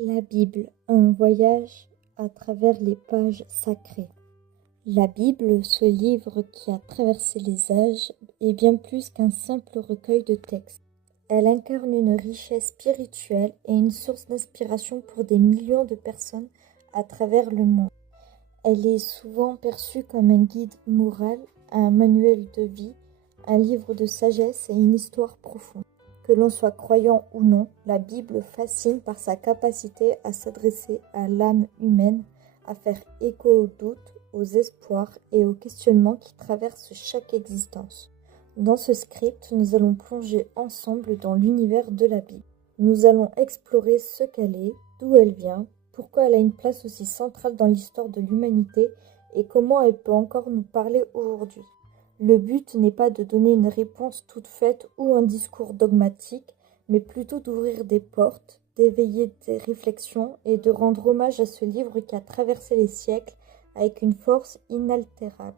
La Bible, un voyage à travers les pages sacrées. La Bible, ce livre qui a traversé les âges, est bien plus qu'un simple recueil de textes. Elle incarne une richesse spirituelle et une source d'inspiration pour des millions de personnes à travers le monde. Elle est souvent perçue comme un guide moral, un manuel de vie, un livre de sagesse et une histoire profonde. Que l'on soit croyant ou non, la Bible fascine par sa capacité à s'adresser à l'âme humaine, à faire écho aux doutes, aux espoirs et aux questionnements qui traversent chaque existence. Dans ce script, nous allons plonger ensemble dans l'univers de la Bible. Nous allons explorer ce qu'elle est, d'où elle vient, pourquoi elle a une place aussi centrale dans l'histoire de l'humanité et comment elle peut encore nous parler aujourd'hui. Le but n'est pas de donner une réponse toute faite ou un discours dogmatique, mais plutôt d'ouvrir des portes, d'éveiller des réflexions et de rendre hommage à ce livre qui a traversé les siècles avec une force inaltérable.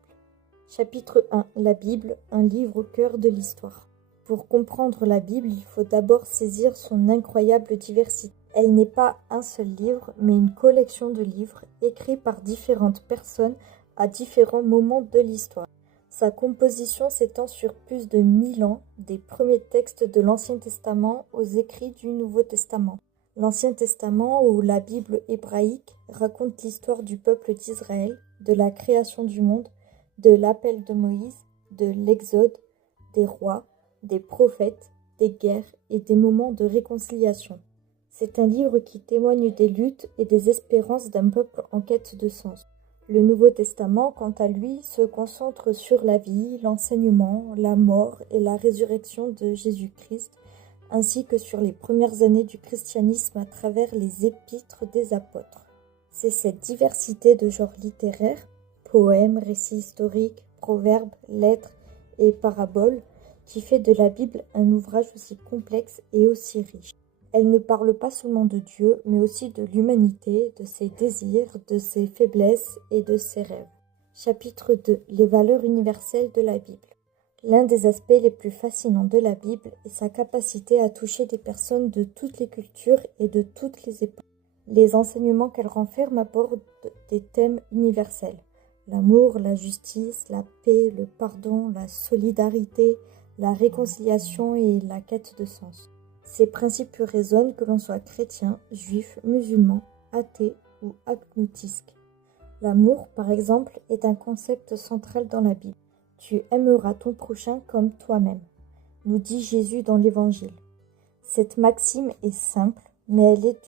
Chapitre 1. La Bible, un livre au cœur de l'histoire. Pour comprendre la Bible, il faut d'abord saisir son incroyable diversité. Elle n'est pas un seul livre, mais une collection de livres écrits par différentes personnes à différents moments de l'histoire. Sa composition s'étend sur plus de 1000 ans, des premiers textes de l'Ancien Testament aux écrits du Nouveau Testament. L'Ancien Testament, ou la Bible hébraïque, raconte l'histoire du peuple d'Israël, de la création du monde, de l'appel de Moïse, de l'Exode, des rois, des prophètes, des guerres et des moments de réconciliation. C'est un livre qui témoigne des luttes et des espérances d'un peuple en quête de sens. Le Nouveau Testament, quant à lui, se concentre sur la vie, l'enseignement, la mort et la résurrection de Jésus-Christ, ainsi que sur les premières années du christianisme à travers les épîtres des apôtres. C'est cette diversité de genres littéraires, poèmes, récits historiques, proverbes, lettres et paraboles, qui fait de la Bible un ouvrage aussi complexe et aussi riche. Elle ne parle pas seulement de Dieu, mais aussi de l'humanité, de ses désirs, de ses faiblesses et de ses rêves. Chapitre 2. Les valeurs universelles de la Bible. L'un des aspects les plus fascinants de la Bible est sa capacité à toucher des personnes de toutes les cultures et de toutes les époques. Les enseignements qu'elle renferme abordent des thèmes universels. L'amour, la justice, la paix, le pardon, la solidarité, la réconciliation et la quête de sens. Ces principes résonnent que l'on soit chrétien, juif, musulman, athée ou agnostique. L'amour, par exemple, est un concept central dans la Bible. Tu aimeras ton prochain comme toi-même, nous dit Jésus dans l'Évangile. Cette maxime est simple, mais elle est